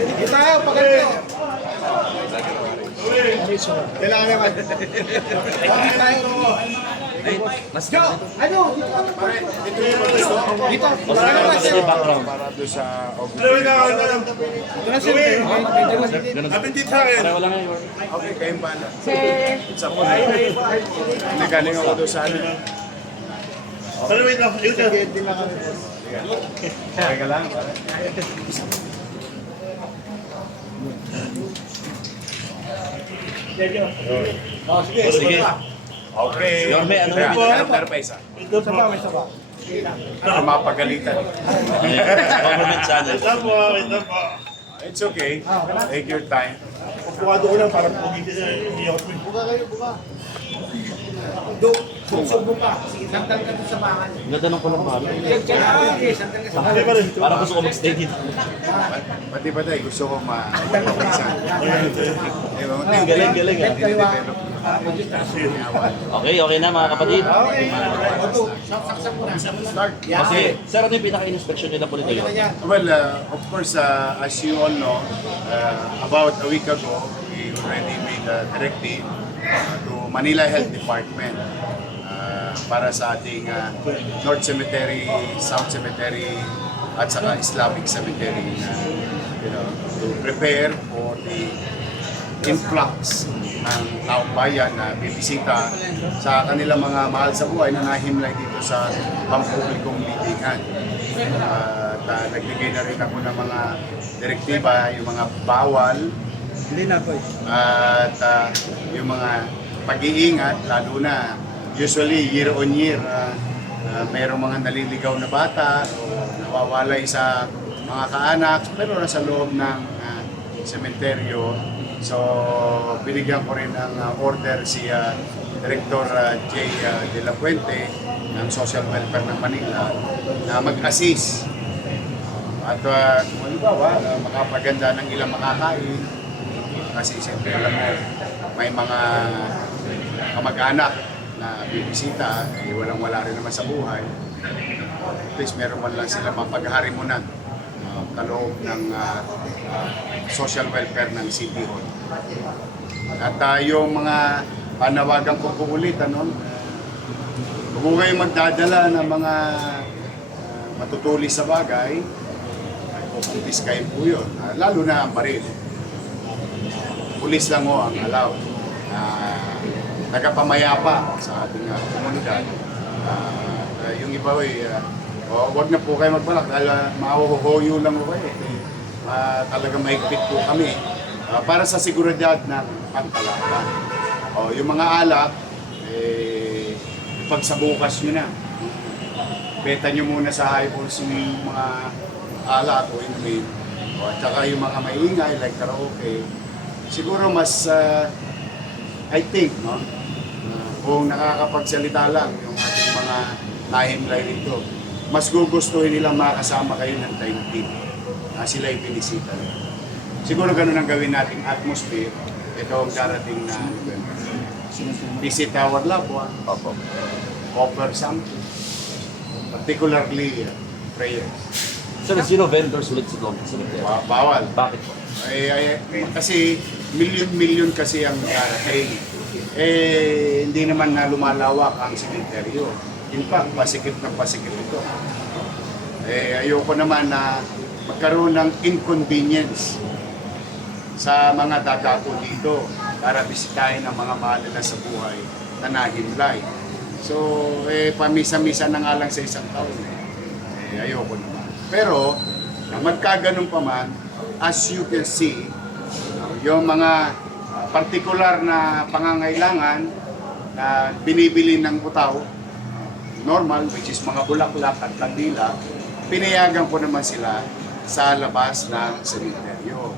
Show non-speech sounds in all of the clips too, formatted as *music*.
Dito tayo, pag ganito. Kailangan naman. Dito tayo. Ay, mas Yo! Ano? Dito ka naman. Dito. Para naman siya. background. Para doon sa Ito na siya. Ganun. Appetit sa akin. Lang ngayon. Okay, kayong bala. Sa. Hindi galing ako doon sa ano. Pero wait lang, yun lang. Okay ka lang. Sige. Okay. Yorme, ano Kaya, po? meron pa isa. Ito pa. Ano, mapagalitan. Government channel. Ito po, ito po. It's okay. Take your time. Pagpukado ko lang para pugi ka hindi ako. Buka kayo, buka. Do, sugsog mo pa. Sandal ka sa bakan. Ang ganda ng kulang mahal. Okay, sandal ka sa pa rin. Para gusto ko mag-stay dito. Pati ba tayo, gusto ko ma... Ang galing, galing ah. Okay, okay na mga kapatid. Okay. Start. Kasi, sir, ano yung pinaka-inspection nila po nito yun? Well, uh, of course, uh, as you all know, uh, about a week ago, we already made a directive uh, to Manila Health Department uh, para sa ating uh, North Cemetery, South Cemetery, at saka Islamic Cemetery na you know, to prepare for the influx ng taong bayan na bibisita sa kanilang mga mahal sa buhay na nahimlay dito sa pampublikong libingan. At uh, nagbigay na rin ako ng mga direktiba, yung mga bawal Hindi na po. at uh, yung mga pag-iingat, lalo na usually year on year, uh, uh, mayroong mga naliligaw na bata o nawawalay sa mga kaanak, pero nasa loob ng uh, sementeryo. So, binigyan ko rin ng uh, order si uh, Director uh, J. uh, De La Puente ng Social Welfare ng Manila na mag-assist at uh, kung halimbawa, uh, makapaganda ng ilang makakain, kasi siyempre alam mo, may mga kamag-anak na bibisita, eh, walang-wala rin naman sa buhay. At least meron man lang sila mapagharimunan uh, kaloob ng uh, social welfare ng City Hall. At uh, mga panawagan ko po ulit, ano, kung kayo magdadala ng mga uh, matutulis sa bagay, ay pupuntis kayo po yun. Ah, lalo na ang baril. Pulis lang ho ang allowed. Uh, nagapamayapa sa ating uh, komunidad. Ah, ah, yung iba ay, uh, oh, wag na po kayo magbalak dahil uh, mahuhuhoyo lang ho kayo. Uh, talaga mahigpit po kami ah, para sa seguridad ng pangkalahatan. Oh, yung mga alak, eh, pagsabukas nyo na. Beta nyo muna sa high balls yung mga alak o inumin. O, at saka yung mga maingay like karaoke. Siguro mas, uh, I think, no? Uh, kung nakakapagsalita lang yung ating mga nahimlay rito, mas gugustuhin nilang makasama kayo ng time team na sila yung pinisita. Siguro ganun ang gawin nating atmosphere. Ito ang darating na. Visit our. Opo. Offer something. Particularly uh, prayers. Sir, zero vendors ulit sa ng cemetery. Ba- bawal. Bakit po? Ay, ay, ay, kasi milyon-milyon kasi ang darating. Eh, hindi naman na lumalawak ang sementeryo. In fact, pasikip ng pasikip ito. Eh, ayoko naman na magkaroon ng inconvenience sa mga dadapo dito para bisitahin ang mga mahal na sa buhay na nahimlay. So, eh, pamisa-misa na nga lang sa isang taon. Eh, ayoko naman. Pero, magkaganon pa man, as you can see, yung mga uh, partikular na pangangailangan na binibili ng utaw, normal, which is mga bulaklak at kandila, pinayagan ko naman sila sa labas ng sementeryo.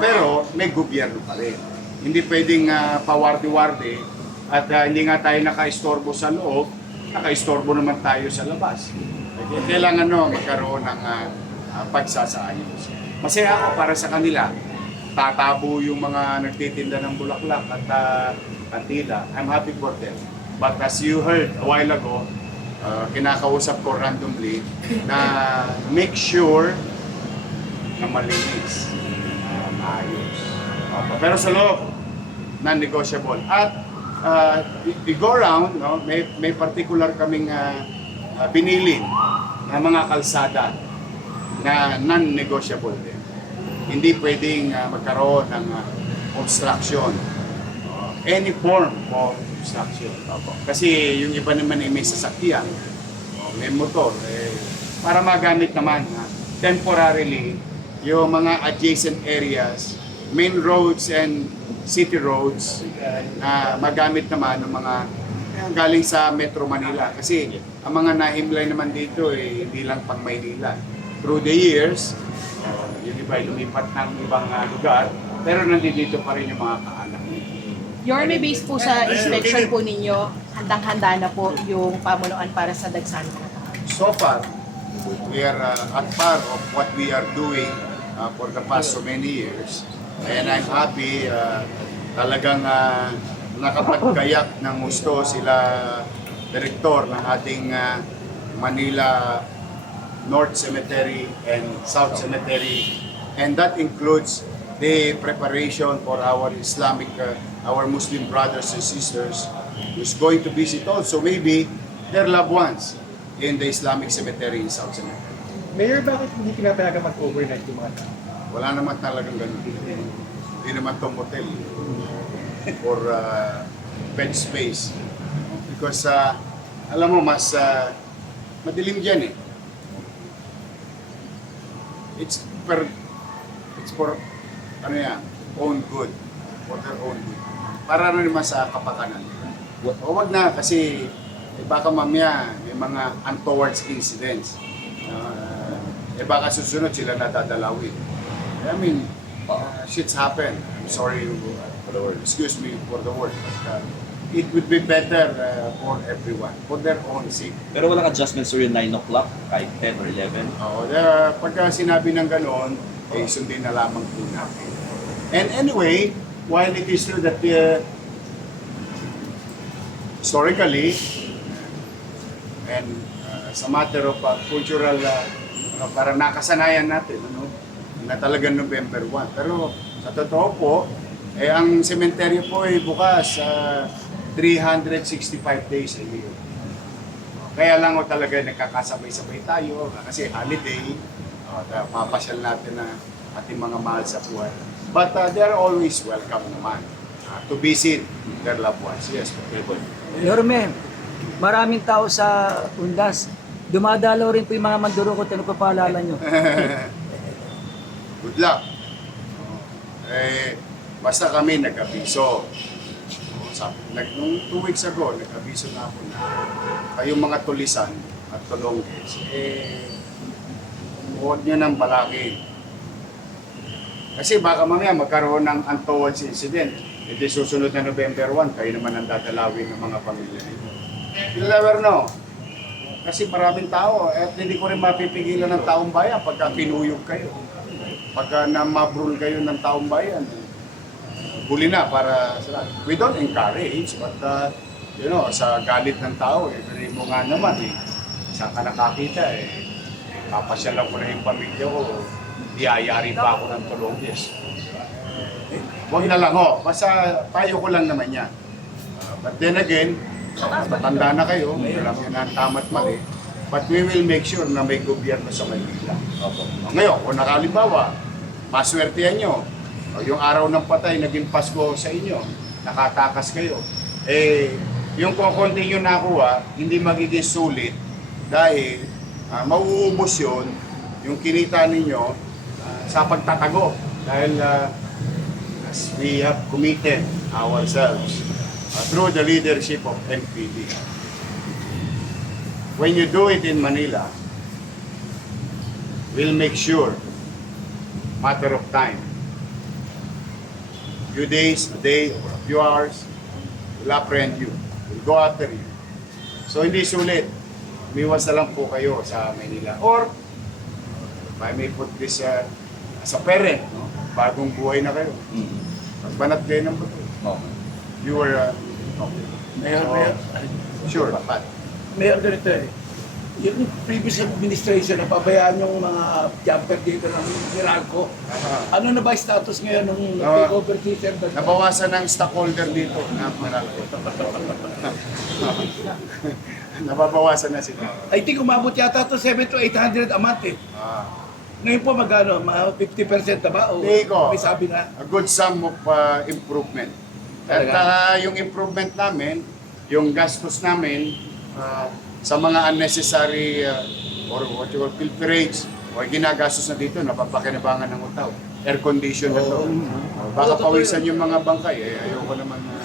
Pero may gobyerno pa rin. Hindi pwedeng uh, pawardi-wardi at ah, hindi nga tayo naka-istorbo sa loob, naka-istorbo naman tayo sa labas. Kailangan no, magkaroon ng ah, ah, pagsasaayos. Masaya ako para sa kanila. Tatabo yung mga nagtitinda ng bulaklak at uh, kandila. I'm happy for them. But as you heard a while ago, uh, kinakausap ko randomly na make sure na malinis, uh, maayos. Opo. Pero sa loob, non-negotiable. At uh, i- i-go around, no, may, may particular kaming uh, uh, binili na mga kalsada na non-negotiable din. Hindi pwedeng uh, magkaroon ng uh, obstruction. Uh, any form of obstruction. Kasi yung iba naman ay may sasakyan, uh, may motor, eh, para magamit naman uh, temporarily yung mga adjacent areas, main roads and city roads na magamit naman ng mga galing sa Metro Manila. Kasi ang mga nahimlay naman dito eh, hindi lang pang Maynila. Through the years, uh, yung iba ay lumipat ng ibang uh, lugar, pero nandito pa rin yung mga kaanak. Yorme, based po sa inspection po ninyo, handang-handa na po yung pamunuan para sa Dagsan. So far, we are uh, at par of what we are doing uh, for the past so many years. And I'm happy, uh, talagang uh, nakapagkayak ng gusto sila direktor ng ating uh, Manila North Cemetery and South Cemetery. And that includes the preparation for our Islamic, uh, our Muslim brothers and sisters who's going to visit also maybe their loved ones in the Islamic Cemetery in South Cemetery. Mayor, bakit hindi pinapayagan mag-overnight yung mga tao? Wala naman talagang ganun. Hindi naman itong hotel or uh, bed space. Because uh, alam mo, mas uh, madilim dyan eh. It's per it's for ano yan, own good. For their own good. Para na naman sa kapakanan. O wag na kasi eh, baka mamaya may mga untoward incidents. Uh, eh baka susunod sila nadadalawin. I mean, uh, shit's happen. I'm sorry for the word. Excuse me for the word. But, uh, it would be better uh, for everyone, for their own sake. Pero walang adjustments sir yung 9 o'clock, kahit 10 or 11. Oo, uh, pagka sinabi ng gano'n, eh, sundin na lamang po natin. And anyway, while it is true that uh, historically, and uh, as a matter of uh, cultural, uh, ano, parang nakasanayan natin, ano, na talagang November 1. Pero sa totoo po, eh, ang sementeryo po ay bukas uh, 365 days a year. Kaya lang o talaga nagkakasabay-sabay tayo kasi holiday, uh, mapasyal natin na ating mga mahal sa buhay. But uh, they are always welcome naman uh, to visit their loved ones. Yes, okay po. Yorme, maraming tao sa Undas. Dumadalaw rin po yung mga mandurukot. Ano pa paalala nyo? *laughs* Good luck. Eh, basta kami nag-abiso. Sabi, nag, nung two weeks ago, nag-abiso na ako na kayong mga tulisan at tulongges, eh, huwag nyo nang balakin. Kasi baka mamaya magkaroon ng untoward incident. Hindi susunod na November 1, kayo naman ang dadalawin ng mga pamilya nito. You'll never know. Kasi maraming tao, at hindi ko rin mapipigilan ng taong bayan pagka kinuyog kayo. Pagka namabrul kayo ng taong bayan, huli na para sa. We don't encourage, but uh, you know, sa galit ng tao, eh, pero mo nga naman eh, saan ka nakakita eh, papasyalan ko na yung pamilya ko, iyayari pa ako ng tulong, yes. Eh, Huwag na lang ho, basta tayo ko lang naman yan. Uh, but then again, matanda na kayo, alam nyo na ang tama't mali, but we will make sure na may gobyerno sa Maynila. Ngayon, kung nakalimbawa, maswertehan nyo, o yung araw ng patay, naging Pasko sa inyo, nakatakas kayo, eh, yung kukunti nyo nakuha, hindi magiging sulit dahil ah, mauubos yun, yung kinita ninyo ah, sa pagtatago. Dahil ah, as we have committed ourselves uh, through the leadership of NPD. When you do it in Manila, we'll make sure, matter of time, few days, a day, or a few hours, we'll apprehend you. We'll go after you. So hindi sulit. Umiwas na lang po kayo sa Manila. Or, if I may put this uh, as a parent, no? bagong buhay na kayo. Mm. Magbanat kayo ng buto. Okay. You were, uh, okay. Mayor, So, Mayor. Sure, Pat. Mayor ganito eh. Yung previous administration, napabayaan yung mga jumper dito ng Meralco. Ano na ba status ngayon nung Ah. takeover Sir Dagdag? Nabawasan ng stockholder dito na Meralco. *laughs* Nababawasan na sila. I think umabot yata to 7 to 800 a month eh. Ah. Ngayon po magkano? Mga 50% na ba? O Hindi ko. may sabi na? a good sum of uh, improvement. At Talaga? uh, yung improvement namin, yung gastos namin uh, sa mga unnecessary uh, or what you call pilferage o ginagastos na dito, napapakinabangan ng utaw. Air condition na to. Uh, baka pawisan yung mga bangkay. Eh, ayoko naman na...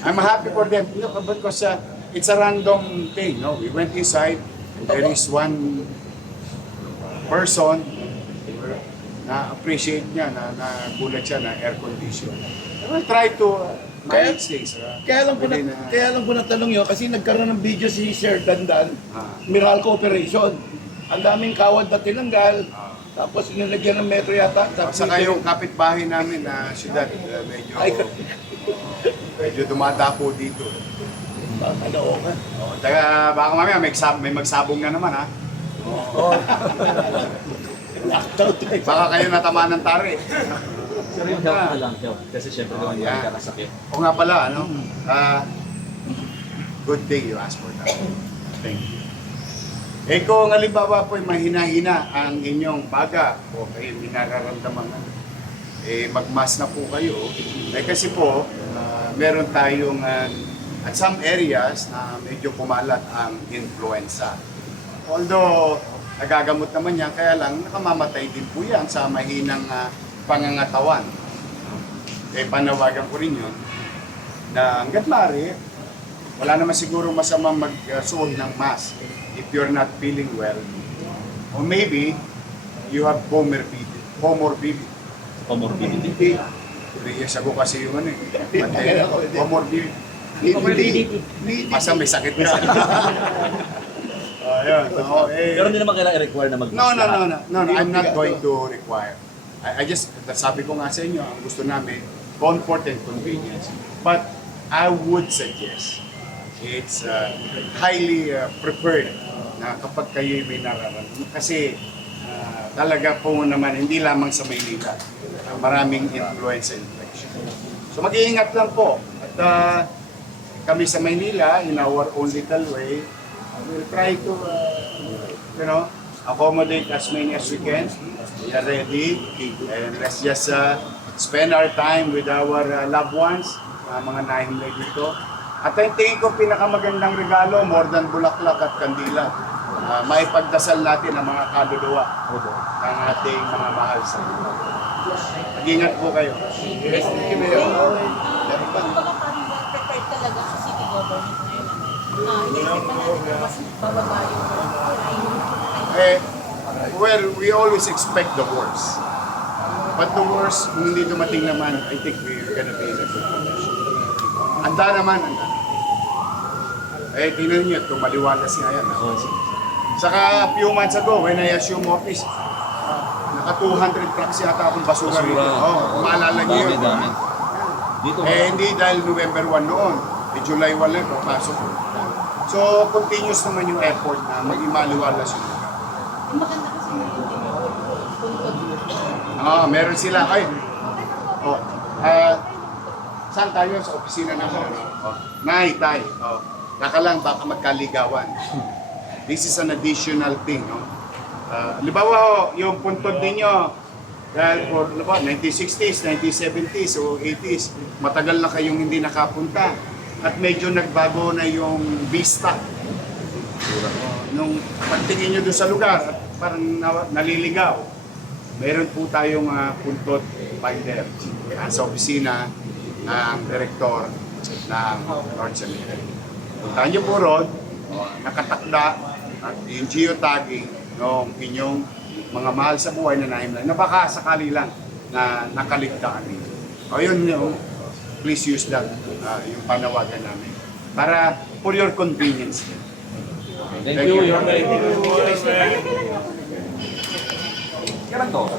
I'm happy for them. Look, because uh, it's a random thing. No? We went inside, there is one person na appreciate niya na na gulat siya na air condition. We'll try to uh, manage things. uh, Kaya lang po na, uh, kaya lang po natanong yun kasi nagkaroon ng video si Sir Dandan, Ah. Meralco Operation. Ang daming kawad na tinanggal, tapos inilagyan ng metro yata. Tapos Saka yung kapitbahay namin na siyudad, uh, medyo Ay, medyo dumadako dito. ano ka? Oh, taga baka mamaya may, magsab- may magsabong na naman ha. *laughs* Lockdown tayo. Baka kayo natama ng tari. Pero yung health na lang, health. Kasi syempre Oh, naman yeah. kakasakit. O nga pala, ano? ah, good day you asked for that. Thank you. Eh kung halimbawa po mahina-hina ang inyong baga o kayo may nararamdaman eh magmas na po kayo. Eh kasi po, ah, meron tayong ah, at some areas na medyo kumalat ang influenza. Although nagagamot naman yan, kaya lang nakamamatay din po yan sa mahinang ah, pangangatawan. Eh panawagan ko rin yun na hanggat maaari, wala naman siguro masamang magsuot ng mask if you're not feeling well. Or maybe you have comorbidity. Comorbidity. Comorbidity. Three years ago kasi yung ano eh. Then, comorbidity. Comorbidity. Masa may sakit ka. Oh, *laughs* yun. Oo, eh. Pero hindi naman kailangan i-require na mag No, no, no, no, no, no. I'm not going to require. I, I just, sabi ko nga sa inyo, ang gusto namin, comfort and convenience. But I would suggest, it's uh, highly uh, preferred na kapag kayo may nararamdaman. Kasi uh, talaga po naman, hindi lamang sa Maynila, uh, maraming influenza infection. So mag-iingat lang po. At uh, kami sa Maynila, in our own little way, we'll try to, uh, you know, accommodate as many as we can. We are ready. And let's just uh, spend our time with our uh, loved ones, uh, mga nahimlay dito. At ang tingin ko pinakamagandang regalo, more than bulaklak at kandila, uh, maipagdasal natin ang mga kaluluwa ng ating mga mahal sa buhay. Mag-ingat po kayo. Yes, thank you, Mayor. Prepared talaga sa city government ngayon. Ah, iniisip pa natin na mas bababa yung Eh, well, we always expect the worst. But the worst, kung hindi dumating naman, I think we're gonna be in a good position. Handa naman, handa. Eh, tingnan niyo, tumaliwalas nga yan. ah. Saka a few months ago, when I assumed office, naka 200 trucks yata akong basura Basura. rito. Oh, maalala niyo yun. dami. Dito, Eh, hindi dahil November 1 noon. Eh, July 1 lang, papasok. So, continuous naman yung effort na maging maliwalas lugar. Maganda kasi yung puntod. Ah, meron sila. Ay. Oh. Ah, saan tayo sa opisina na Oh. Nay, tay. Oh. Naka lang baka magkaligawan. This is an additional thing, no? Ah, halimbawa, oh, yung puntod ninyo, dahil for ano ba, 1960s, 1970s o 80s, matagal na kayong hindi nakapunta. At medyo nagbago na yung vista. Nung pagtingin nyo doon sa lugar, at parang na- naliligaw meron po tayong uh, puntot finder uh, sa opisina ng direktor ng North Cemetery. Puntahan niyo po ron, nakatakda at yung geotagging ng inyong mga mahal sa buhay na naimlan na baka sakali lang na nakaligtaan ninyo. O yun yung, please use that, uh, yung panawagan namin. Para for your convenience. Thank you, Your Honor. Kailan やらんと。